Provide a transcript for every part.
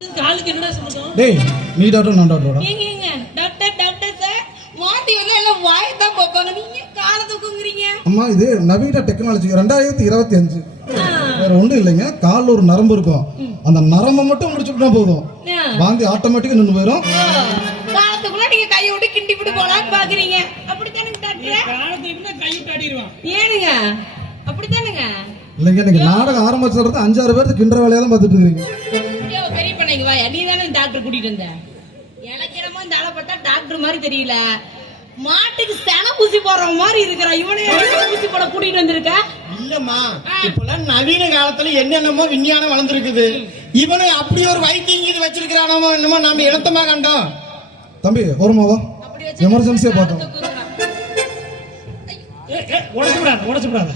காலுக்கு என்னடா சம்மந்தம்? டேய் நீ டாக்டர் நான் டாக்டரா ஏங்க ஏங்க. டாக்டர் டாக்டர் சார் வாந்தி வந்து எல்லாம் வாய் தான் நீங்க காலை தூக்குங்கிறீங்க? அம்மா இது நவீன டெக்னாலஜி ரெண்டாயிரத்தி இருபத்தி அஞ்சு. வேற ஒண்ணும் இல்லைங்க. கால்ல ஒரு நரம்பு இருக்கும். அந்த நரம்பை மட்டும் முடிச்சுட்டா போதும். வாந்தி ஆட்டோமேட்டிக்கா நின்று போயிடும் காலத்துக்குள்ள நீங்க கையை விட்டு கிண்டி விட்டு போலான்னு பாக்குறீங்க. டாக்டர் ஏனுங்க? அப்படித்தானுங்க? இல்லைங்க நீங்க நாடகம் ஆரம்பிச்சது அஞ்சாறு பேருக்கு கிண்டுற வேலையை தான் பார்த்துட்டு இருக்கீங்க. டாக்டர் கூட்டிட்டு வந்த எனக்கு என்னமோ இந்த ஆளை பார்த்தா டாக்டர் மாதிரி தெரியல. மாட்டுக்கு சென ஊசி போடுற மாதிரி இருக்கிறான் இவனே ஊசி போட கூட்டிட்டு வந்திருக்க? இல்லம்மா இப்பெல்லாம் நவீன காலத்துல என்னென்னமோ விஞ்ஞானம் வளர்ந்துருக்குது. இவனு அப்படி ஒரு வைத்தியம் இது வச்சிருக்கிறானோ என்னமோ நாம இனத்தமா கண்டோம். தம்பி அப்படி வச்சு எமர்ஜென்சியா பார்த்தோம் தூக்குறான். உடச்சு விடாத உடச்சு விடாத.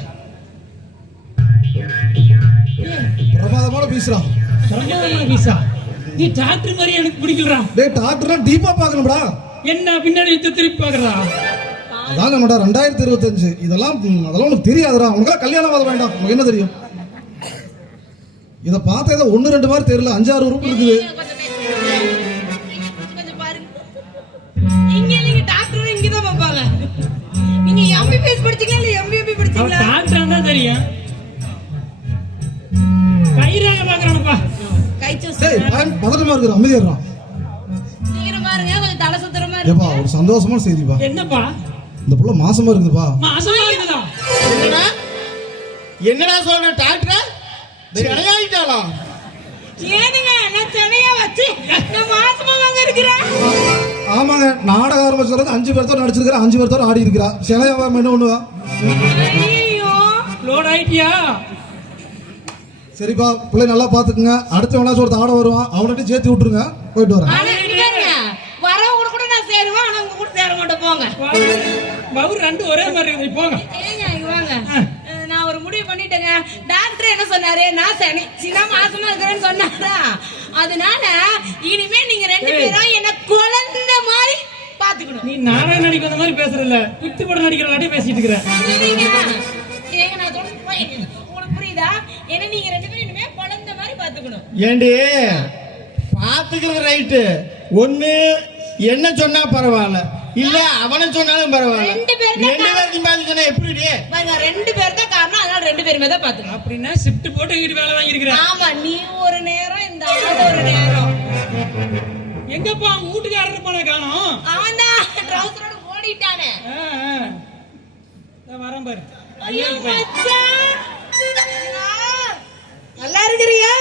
பிரமாதமான பேசுறான் பிரமாதமான வீசா நீ டாக்டர் மாதிரி எனக்கு பிடிக்கலடா. டேய் டாக்டர்னா டீப்பா பார்க்கணும்டா. என்ன பின்னாடி திருப்பி பாக்குறா அதான் நம்மடா ரெண்டாயிரத்தி இருபத்தஞ்சு. இதெல்லாம் அதெல்லாம் உனக்கு தெரியாதுடா. உனக்கு கல்யாணம் ஆக வேண்டாம். உனக்கு என்ன தெரியும்? இதை பார்த்த ஏதோ ஒன்று ரெண்டு மாதிரி தெரியல. அஞ்சாறு உறுப்பு இருக்குது. டாக்டர் இங்க தான் பாப்பாங்க பதட்டமா இருக்குது அமைதியாடுறான் ஏப்பா ஒரு சந்தோஷமான செய்திப்பா. என்னப்பா? இந்த புள்ள மாசமா இருக்குதுப்பா. மாசமா இருக்குதா? என்னடா? சொல்ற டாக்டர்? சிறையாயிட்டாளா? ஏனுங்க நான் சென்னையா வச்சு நான் மாசமா வாங்க இருக்கிறேன். ஆமாங்க நாடகம் ஆரம்பிச்சதுல அஞ்சு பேர் தான் நடிச்சிருக்கிறா அஞ்சு பேர் தான் ஆடி இருக்கிறா சிலையாவா என்ன பண்ணுவா ஐயோ லோட் ஆயிட்டியா? சரிப்பா பிள்ளை நல்லா பாத்துக்குங்க அடுத்த வேணாச்சும் ஒருத்தன் ஆட வருவான். அவன்கிட்ட சேர்த்து விட்டுருங்க. போயிட்டு வரேன். வரவங்க கூட நான் சேருவேன் ஆனா உங்க கூட சேர மாட்டேன். போங்க. பவுர் ரெண்டு ஒரே மாதிரி இருக்குது போங்க. ஏங்க இங்க வாங்க. நான் ஒரு முடிவு பண்ணிட்டேங்க. டாக்டர் என்ன சொன்னாரு? நான் சனி சின்ன மாசமா இருக்கிறேன்னு சொன்னாரா? அதனால இனிமே நீங்க ரெண்டு பேரும் என்ன குழந்தை மாதிரி பாத்துக்கணும் நீ நாடகம் நடிக்க வந்த மாதிரி பேசுறல விட்டு படம் நடிக்கிறவளாட்டி பேசிட்டு இருக்கிற சரிங்க. ஏங்க நான் தொடர்ந்து போய் உங்களுக்கு புரியுதா? என்ன நீங்க ரெண்டு பேரும் இனிமே குழந்தை மாதிரி பாத்துக்கணும் ஏண்டி? பாத்துக்கிறது ரைட்டு ஒண்ணு என்ன சொன்னா பரவாயில்ல. இல்ல அவனை சொன்னாலும் பரவாயில்ல. ரெண்டு பேரும் ரெண்டு பேர்த்தையும் பார்த்து சொன்னா எப்படி பாருங்க ரெண்டு பேர் தான் காரணம் அதனால ரெண்டு பேருமே தான் பாத்துக்கணும் அப்படின்னா ஷிஃப்ட் போட்டு எங்கிட்டு வேலை வாங்கியிருக்கிற. ஆமா நீ ஒரு நேரம் இந்த ஆள் ஒரு நேரம். எங்கப்பா வீட்டுக்காரர் போன காணோம். அவன் தான் ட்ரௌசரோட ஓடிட்டானே. வரேன் பாரு. ஐயோ மச்சான் நல்லா இருக்கிறியா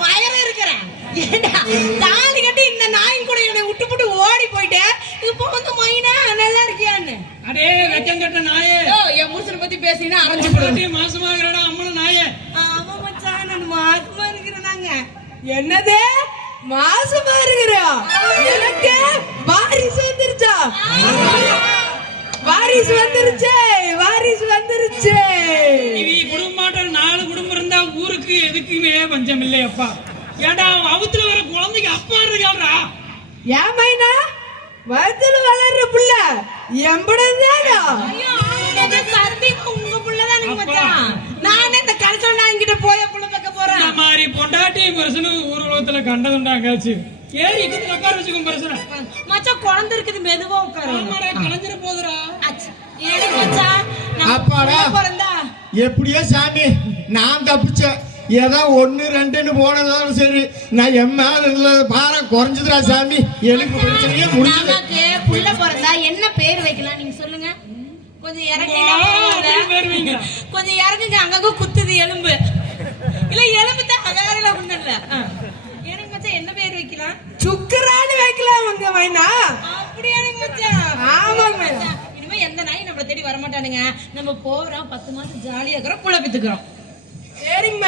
மயர இருக்கிறேன் ஏண்டா தாலி கட்டி இந்த நாயின் கூட என்னை விட்டு விட்டு ஓடி போயிட்டேன் இப்போ வந்து மைனா நல்லா இருக்கியான்னு அடே வெக்கம் கட்ட நாயே ஓ என் புருஷனை பத்தி பொண்டாட்டி மாசமாகிறடா அம்மன நாயே. ஆமா மச்சான் நான் மாசமா இருக்கிறேனாங்க என்னது? மாசமா இருக்கிறா? எனக்கு வாரிசு வந்துருச்சா? வாரிசு வந்துருச்சு வாரிசு வந்துருச்சு. இவ குடும்பமாட்டம் நாலு குடும்பம் இருந்தா ஊருக்கு எதுக்குமே பஞ்சம் இல்லையப்பா அவன் அவுத்துல வர குழந்தைக்கு அப்பா இருக்காடா ஏன் மைனா? வயத்துல வளர்ற புள்ள எம்படந்தாடா ஐயோ பொண்டாட்டி பரிசனு ஊர் உலகத்துல கண்டதுண்டா காச்சு. ஏறி இக்கத்துல உட்கார மச்சான் குழந்தை இருக்குது மெதுவா உட்காரு. ஆமாடா கலைஞ்சிட போதுடா. அச்ச, எனக்கு மச்சான் அப்பாடா. பிறந்தா? எப்படியோ சாமி நான் தப்பிச்சேன். ஏதோ ஒண்ணு ரெண்டுன்னு போனதாலும் சரி நான் என் மேல இருந்த பாரம் குறைஞ்சதுடா சாமி. எனக்கு பிரச்சனையே முடிஞ்சது நமக்கு புள்ள பிறந்தா என்ன பேர் வைக்கலாம் நீங்க சொல்லுங்க. கொஞ்சம் இறங்குங்க பேர் வைங்க. கொஞ்சம் இறங்குங்க அங்கங்க குத்துது எலும்பு இல்ல எலும்பு தான் வேற எல்லாம் ஒண்ணும் இல்ல ஆ. எனக்கு மச்சான் என்ன பேர் வைக்கலாம் சுக்கரான்னு வைக்கலாம் உங்க மைனா அப்படியா எனக்கு மச்சான் ஆமாங்க. மச்சான், இனிமே எந்த நாயும் நம்மள தேடி வர மாட்டானுங்க. நம்ம போறோம் பத்து மாசம் ஜாலியா இருக்கிறோம் புள்ள பித்துக்கிறோம். சரிங்க